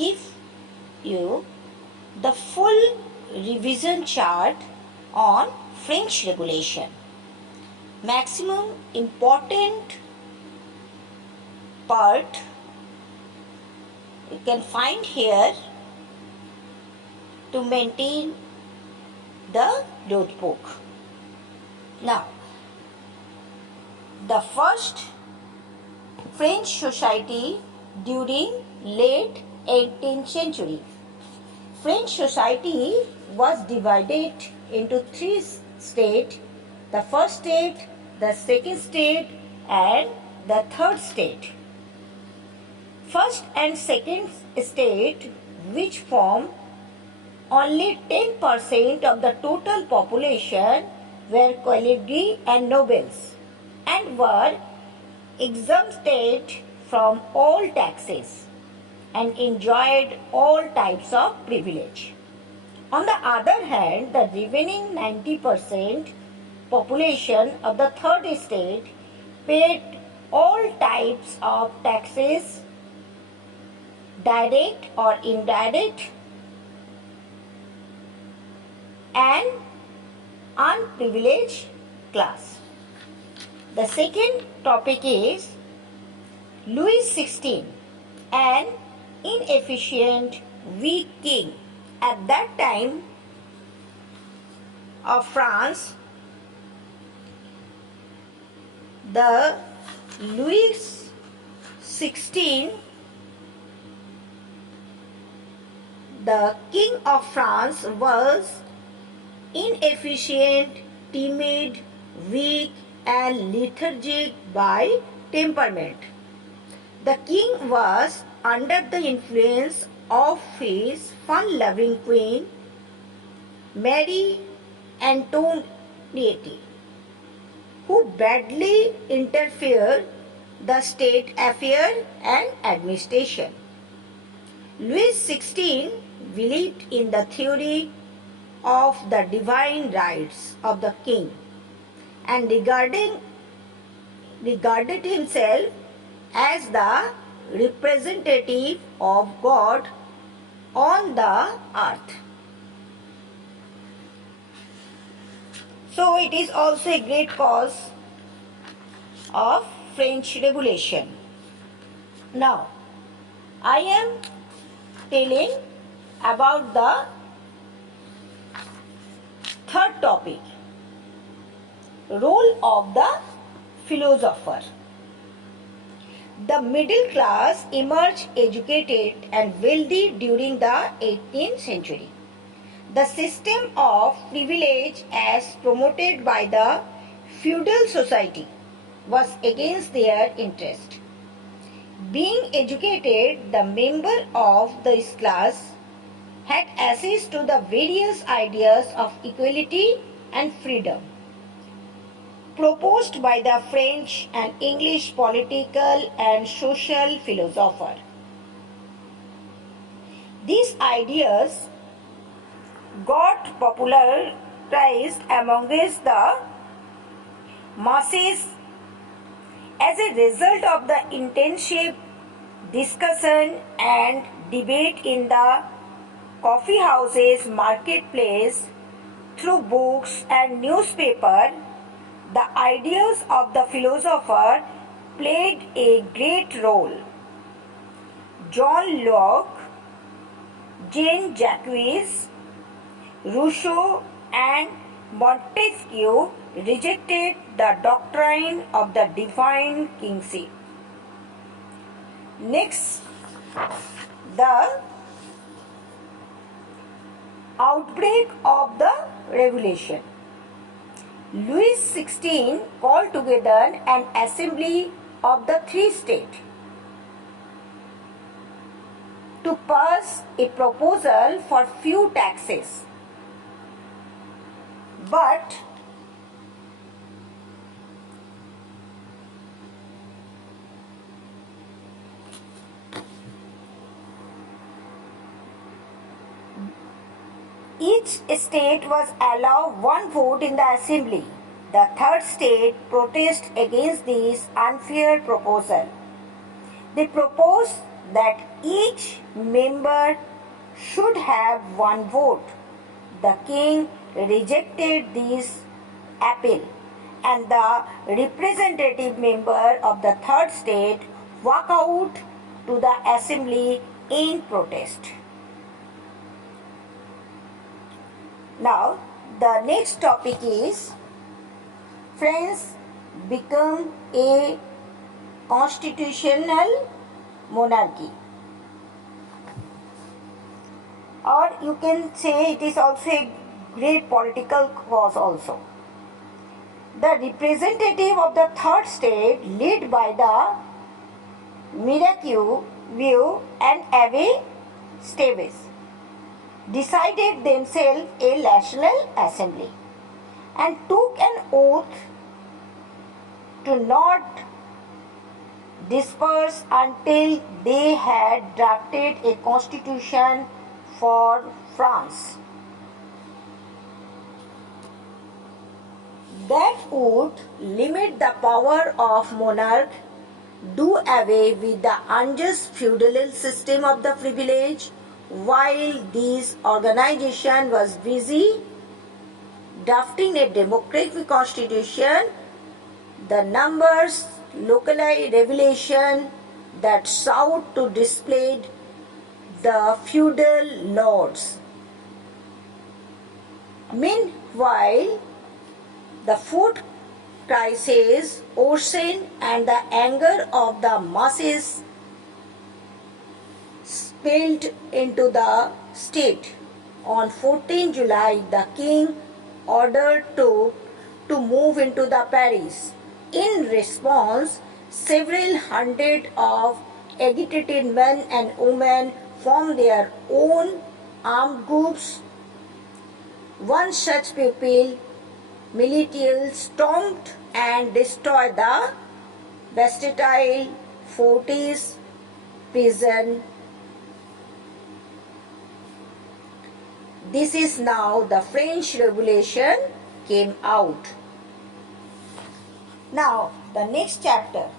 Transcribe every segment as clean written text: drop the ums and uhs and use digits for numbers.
give you the full revision chart on French regulation. Maximum important part you can find here to maintain the notebook. Now, the first French society during late 18th century. French society was divided into three states: the first state, the second state, and the third state. First and second state, which form only 10% of the total population, were colleagues and nobles, and were exempted from all taxes and enjoyed all types of privilege. On the other hand, the remaining 90% population of the third state paid all types of taxes, direct or indirect, and unprivileged class. The second topic is Louis XVI, an inefficient, weak king. At that time of France, the Louis XVI, the king of France, was inefficient, timid, weak, and lethargic by temperament. The king was under the influence of his fun-loving queen, Marie Antoinette, who badly interfered the state affair and administration. Louis XVI believed in the theory of the divine rights of the king and regarded himself as the representative of God on the earth. So it is also a great cause of French Revolution. Now, I am telling about the third topic, role of the philosopher. The middle class emerged educated and wealthy during the 18th century. The system of privilege as promoted by the feudal society was against their interest. Being educated, the member of this class had access to the various ideas of equality and freedom proposed by the French and English political and social philosopher. These ideas got popularized amongst the masses as a result of the intensive discussion and debate in the coffee houses, marketplace, through books and newspaper. The ideas of the philosopher played a great role. John Locke, Jean-Jacques Rousseau, and Montesquieu rejected the doctrine of the divine kingship. Next, the outbreak of the revolution. Louis XVI called together an assembly of the three states to pass a proposal for few taxes. But each state was allowed one vote in the assembly. The third state protested against this unfair proposal. They proposed that each member should have one vote. The king rejected this appeal, and the representative member of the third state walked out to the assembly in protest. Now, the next topic is France become a constitutional monarchy, or you can say it is also a great political cause also. The representative of the third state, led by the Mirabeau and Abbé Stevens, decided themselves a national assembly and took an oath to not disperse until they had drafted a constitution for France. That would limit the power of monarch, do away with the unjust feudal system of the privilege. While this organization was busy drafting a democratic constitution, the numbers localized revelation that sought to displace the feudal lords. Meanwhile, the food crisis worsened and the anger of the masses spilled into the state. On 14 July, the king ordered to move into the Paris. In response, several hundred of agitated men and women formed their own armed groups. One such people, Militial, stormed and destroyed the Bastille, fortress, prison. This is now the French Revolution came out. Now, the next chapter,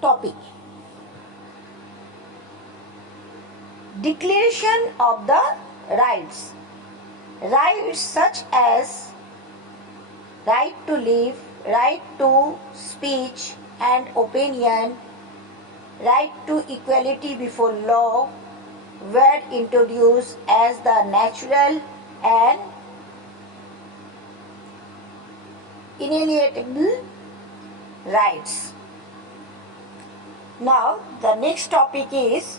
topic. Declaration of the rights. Rights such as right to live, right to speech and opinion, right to equality before law were introduced as the natural and inalienable rights. Now, the next topic is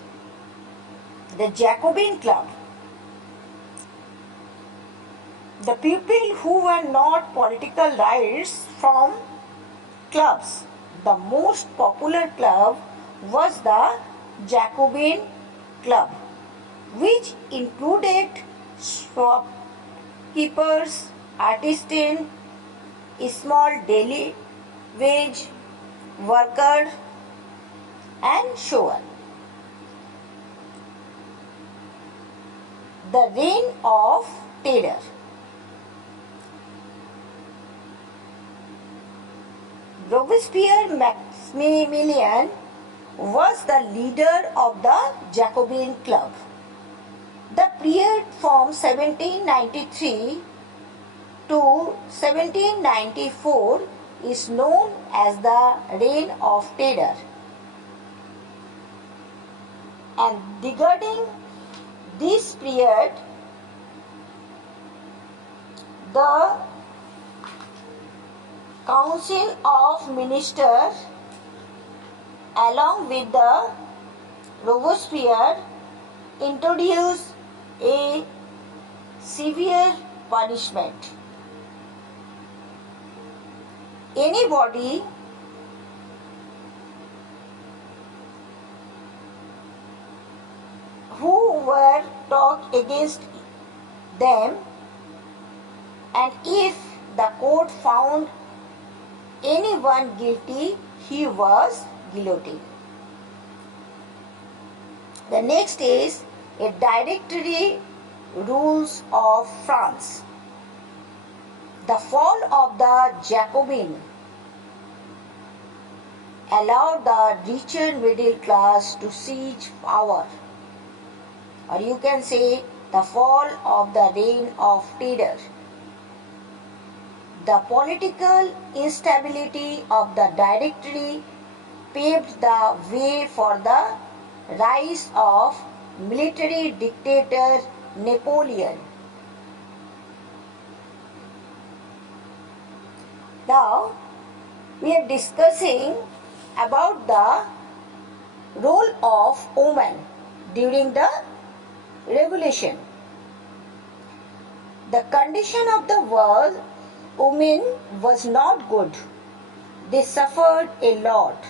the Jacobin Club. The people who were not political rights from clubs. The most popular club was the Jacobin Club, which included shopkeepers, artisans, small daily wage workers, and so on. The Reign of Terror. Robespierre Maximilien was the leader of the Jacobin Club. The period from 1793 to 1794 is known as the Reign of Terror. And regarding this period, the Council of Ministers, along with the Robespierre, introduced a severe punishment. Anybody who were talked against them, and if the court found anyone guilty, he was guillotined. The next is a directory rules of France. The fall of the Jacobin allowed the richer middle class to seize power, or you can say the fall of the reign of terror. The political instability of the Directory paved the way for the rise of military dictator Napoleon. Now, we are discussing about the role of women during the revolution. The condition of the world women was not good. They suffered a lot.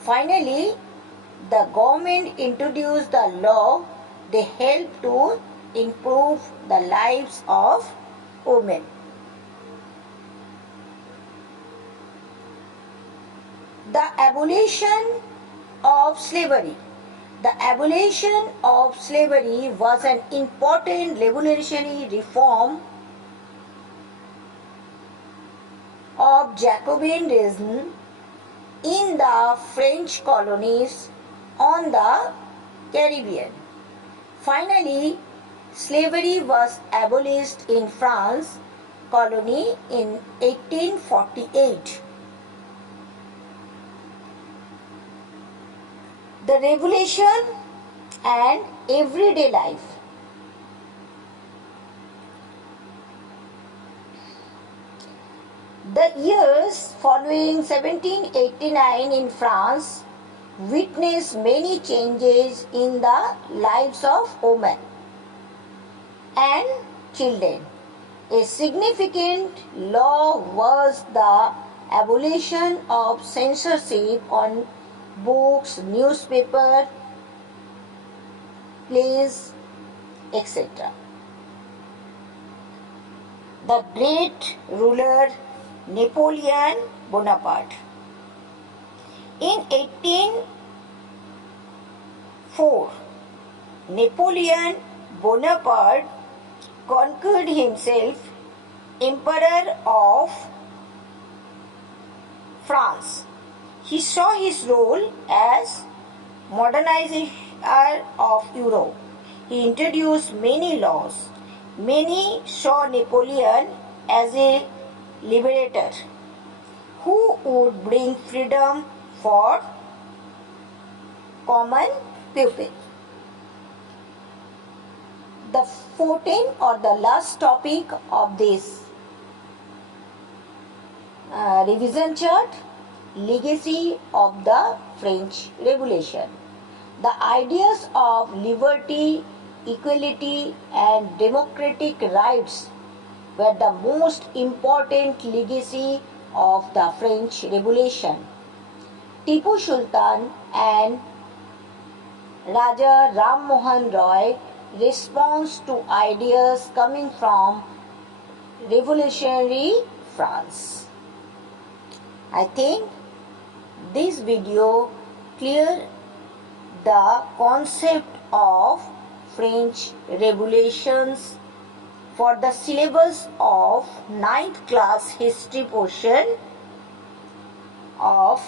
Finally, the government introduced the law. They helped to improve the lives of women. The abolition of slavery. The abolition of slavery was an important revolutionary reform of Jacobinism in the French colonies on the Caribbean. Finally, slavery was abolished in France colony in 1848. The revolution and everyday life. The years following 1789 in France witnessed many changes in the lives of women and children. A significant law was the abolition of censorship on books, newspaper, plays, etc. The great ruler Napoleon Bonaparte. In 1804, Napoleon Bonaparte conquered himself Emperor of France. He saw his role as modernizer of Europe. He introduced many laws. Many saw Napoleon as a liberator who would bring freedom for common people. The 14th or the last topic of this revision chart, legacy of the French Revolution. The ideas of liberty, equality and democratic rights were the most important legacy of the French Revolution. Tipu Sultan and Raja Ram Mohan Roy response to ideas coming from revolutionary France. I think this video clear the concept of French Revolutions for the syllabus of 9th class history portion of